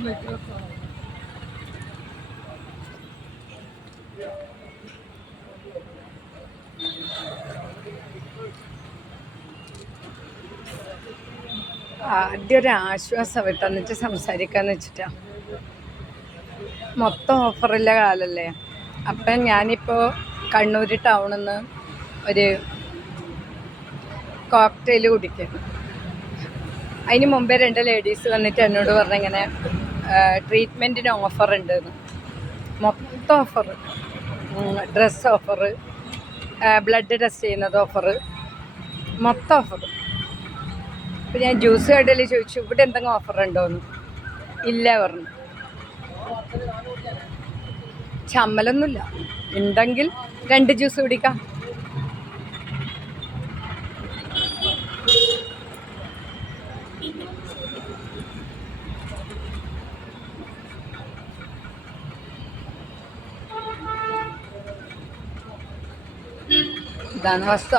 ആദ്യം ഒരു ആശ്വാസം വിട്ടെന്നിട്ട് സംസാരിക്കാന്ന് വെച്ചിട്ടാ. മൊത്തം ഓഫറുള്ള കാലല്ലേ. അപ്പം ഞാനിപ്പോൾ കണ്ണൂർ ടൗണിൽ നിന്ന് ഒരു കോക്ടെയിൽ കുടിക്കുന്നു. അതിന് മുമ്പേ 2 ലേഡീസ് വന്നിട്ട് എന്നോട് പറഞ്ഞിങ്ങനെ ട്രീറ്റ്മെൻറ്റിന് ഓഫർ ഉണ്ടെന്ന്. മൊത്തം offer, dress offer, blood test ചെയ്യുന്നത് ഓഫർ, മൊത്തം ഓഫർ. അപ്പോൾ ഞാൻ ജ്യൂസ് കടയിൽ ചോദിച്ചു ഇവിടെ എന്തെങ്കിലും ഓഫർ ഉണ്ടോയെന്ന്. ഇല്ല പറഞ്ഞു. ചമ്മലൊന്നുമില്ല, ഉണ്ടെങ്കിൽ 2 ജ്യൂസ് കുടിക്കാം. ഇതാണ് അവസ്ഥ.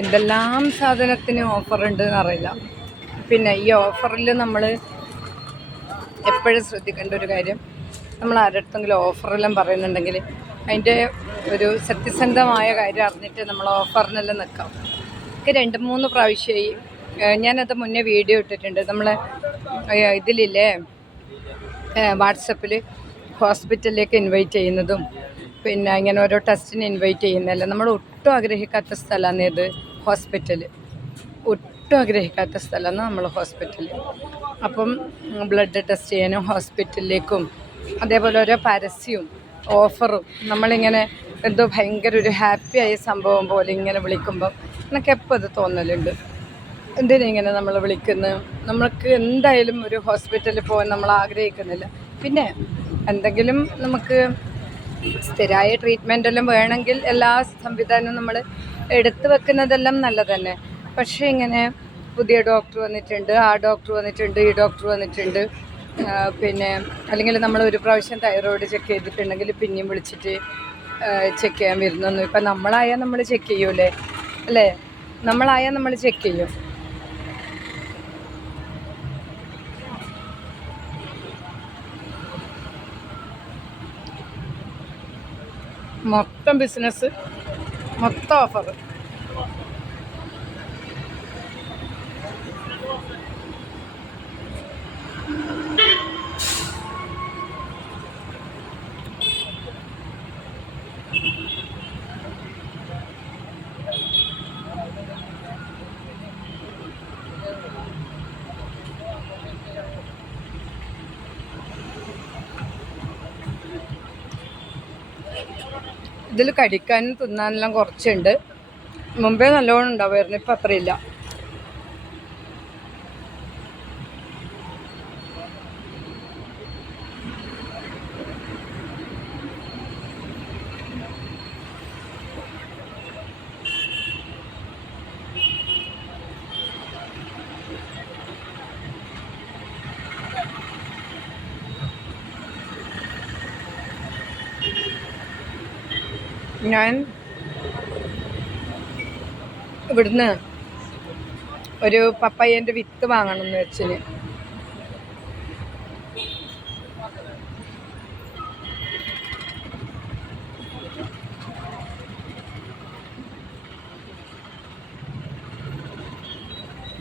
എന്തെല്ലാം സാധനത്തിന് ഓഫർ ഉണ്ടെന്ന് അറിയില്ല. പിന്നെ ഈ ഓഫറിൽ നമ്മൾ എപ്പോഴും ശ്രദ്ധിക്കേണ്ട ഒരു കാര്യം, നമ്മൾ ആരുടെടുത്തെങ്കിലും ഓഫറെല്ലാം പറയുന്നുണ്ടെങ്കിൽ അതിൻ്റെ ഒരു സത്യസന്ധമായ കാര്യം അറിഞ്ഞിട്ട് നമ്മൾ ഓഫറിനെല്ലാം നിൽക്കാം. എനിക്ക് 2-3 പ്രാവശ്യമായി. ഞാനത് മുന്നേ വീഡിയോ ഇട്ടിട്ടുണ്ട്. നമ്മൾ ഇതിലില്ലേ വാട്സപ്പിൽ ഹോസ്പിറ്റലിലേക്ക് ഇൻവൈറ്റ് ചെയ്യുന്നതും പിന്നെ ഇങ്ങനെ ഓരോ ടെസ്റ്റിന് ഇൻവൈറ്റ് ചെയ്യുന്നതല്ല. നമ്മൾ ഒട്ടും ആഗ്രഹിക്കാത്ത സ്ഥലമാണ് ഇത് ഹോസ്പിറ്റൽ. ഒട്ടും ആഗ്രഹിക്കാത്ത സ്ഥലമാണ് നമ്മൾ ഹോസ്പിറ്റൽ. അപ്പം ബ്ലഡ് ടെസ്റ്റ് ചെയ്യാനും ഹോസ്പിറ്റലിലേക്കും അതേപോലെ ഓരോ പരസ്യവും ഓഫറും നമ്മളിങ്ങനെ എന്തോ ഭയങ്കര ഒരു ഹാപ്പിയായ സംഭവം പോലെ ഇങ്ങനെ വിളിക്കുമ്പം എനിക്ക് എപ്പോൾ അത് തോന്നലുണ്ട്. എന്തിനിങ്ങനെ നമ്മൾ വിളിക്കുന്നത്? നമ്മൾക്ക് എന്തായാലും ഒരു ഹോസ്പിറ്റലിൽ പോകാൻ നമ്മൾ ആഗ്രഹിക്കുന്നില്ല. പിന്നെ എന്തെങ്കിലും നമുക്ക് സ്ഥിരമായ ട്രീറ്റ്മെൻറ്റെല്ലാം വേണമെങ്കിൽ എല്ലാ സംവിധാനവും നമ്മൾ എടുത്തു വെക്കുന്നതെല്ലാം നല്ലത് തന്നെ. പക്ഷേ ഇങ്ങനെ പുതിയ ഡോക്ടർ വന്നിട്ടുണ്ട്, ആ ഡോക്ടർ വന്നിട്ടുണ്ട്, ഈ ഡോക്ടർ വന്നിട്ടുണ്ട്, പിന്നെ അല്ലെങ്കിൽ നമ്മൾ ഒരു പ്രാവശ്യം തൈറോയ്ഡ് ചെക്ക് ചെയ്തിട്ടുണ്ടെങ്കിൽ പിന്നെയും വിളിച്ചിട്ട് ചെക്ക് ചെയ്യാൻ വരുന്നൊന്നും. ഇപ്പം നമ്മളായാൽ നമ്മൾ ചെക്ക് ചെയ്യൂലേ അല്ലേ? നമ്മളായാൽ നമ്മൾ ചെക്ക് ചെയ്യും. മൊത്തം ബിസിനസ്, മൊത്തം ഓഫർ. ഇതിൽ കടിക്കാനും തിന്നാനെല്ലാം കുറച്ചുണ്ട്. മുമ്പേ നല്ലോണം ഉണ്ടാവുമായിരുന്നു, ഇപ്പം അത്രയില്ല. ഞാൻ ഇവിടുന്ന് ഒരു പപ്പായൻ്റെ വിത്ത് വാങ്ങണം എന്ന് വെച്ചിന്.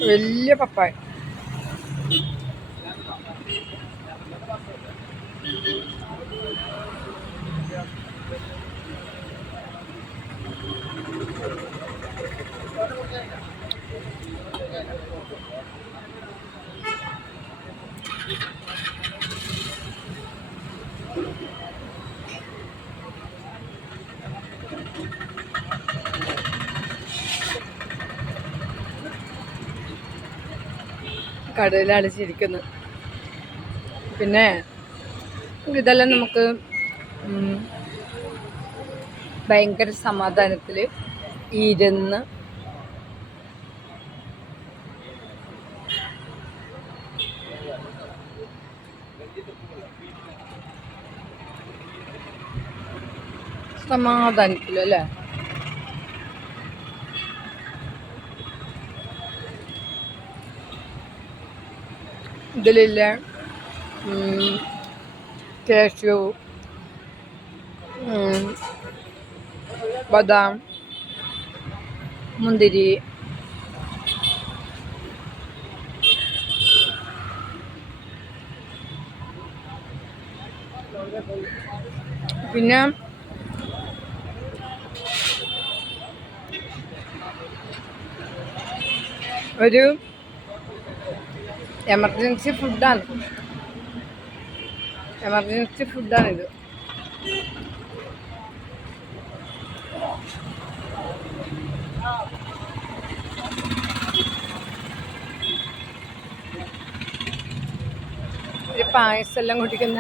വലിയ പപ്പായ. കടയിൽ അടിച്ചിരിക്കുന്നു. പിന്നെ ഇതെല്ലാം നമുക്ക് ഭയങ്കര സമാധാനത്തിൽ ഇരുന്ന് സമാധാനിക്കില്ല അല്ലേ? ഇതിലില്ല കാഷ്യൂ, ബദാം, മുന്തിരി, പിന്നെ ഒരു എമർജൻസി ഫുഡാണിത്. ഒരു പായസം എല്ലാം കുടിക്കുന്ന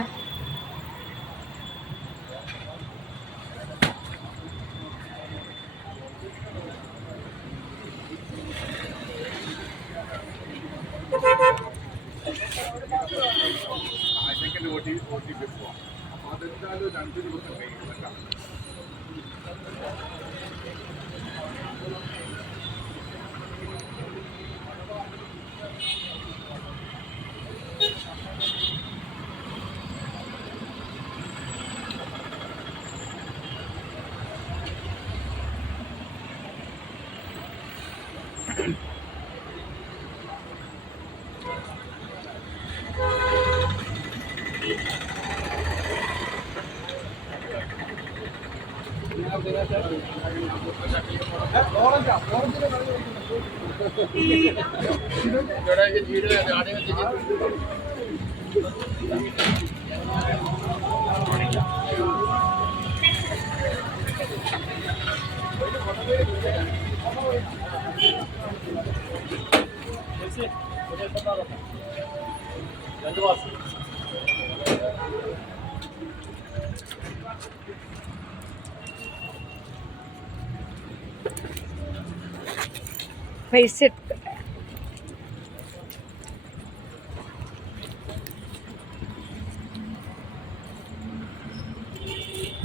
പൈസ എടുക്കട്ടെ.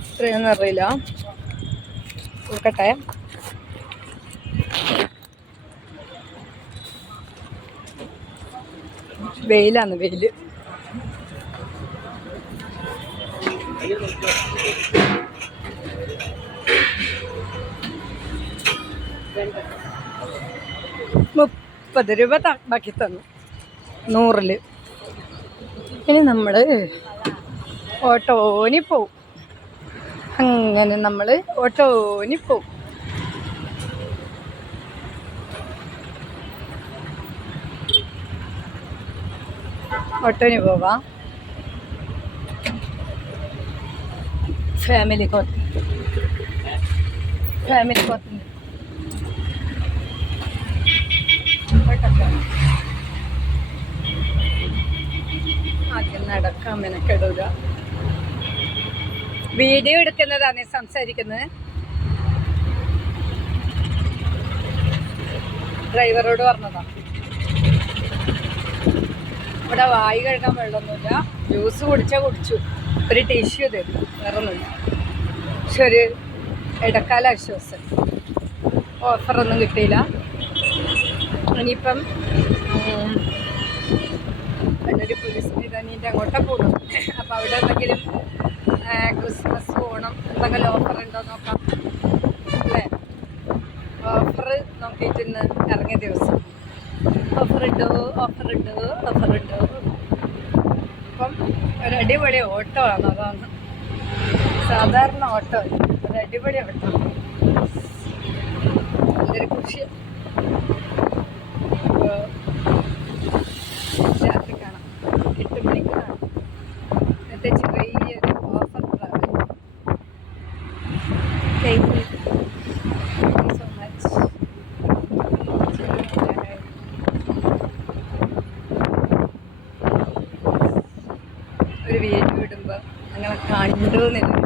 ഇത്രയൊന്നും അറിയില്ല, കൊടുക്കട്ടെ. വെയിലാണ്, വെയില്. ₹30 ബാക്കി തന്നു 100. ഇനി നമ്മൾ ഓട്ടോനി പോവും. അങ്ങനെ നമ്മൾ ഓട്ടോനി പോവും. ഓട്ടോനി പോവാം. ഫാമിലി കോത്ത് ആദ്യം നടക്കാൻ മെനക്കെടൂല. വീഡിയോ എടുക്കുന്നതാണ് സംസാരിക്കുന്നത്. ഡ്രൈവറോട് പറഞ്ഞതാ, ഇവിടെ വായി കഴുകാൻ വെള്ളമൊന്നുമില്ല. ജ്യൂസ് കുടിച്ചാൽ കുടിച്ചു, ഒരു ടിഷ്യൂ തരും, വേറെ ഒന്നുമില്ല. പക്ഷെ ഒരു ഇടക്കാല ആശ്വാസം. ഓഫറൊന്നും കിട്ടിയില്ല. ഇനിയിപ്പം എന്നൊരു പോലീസ് മൈതാനീൻ്റെ അങ്ങോട്ട് പോകുന്നു. അപ്പോൾ അവിടെ എന്തെങ്കിലും ക്രിസ്മസ് ഓണം എന്തെങ്കിലും ഓഫർ ഉണ്ടോ നോക്കാം അല്ലേ? ഓഫർ നോക്കിയിട്ട് ഇന്ന് ഇറങ്ങിയ ദിവസം ഓഫറുണ്ടോ. അപ്പം ഒരു അടിപൊളി ഓട്ടോ ആണ്. അതാണ് സാധാരണ ഓട്ടോ, ഒരു അടിപൊളി ഓട്ടോ. നല്ലൊരു ಖುಷಿ. രാത്രി കാണാം, 8 മണിക്ക് കാണാം. ഇന്നത്തെ ചെറിയൊരു offer travel. Thank you so much. ഒരു വീഡിയോ ഇടുമ്പോൾ അങ്ങനെ കണ്ടു എന്നില്ല.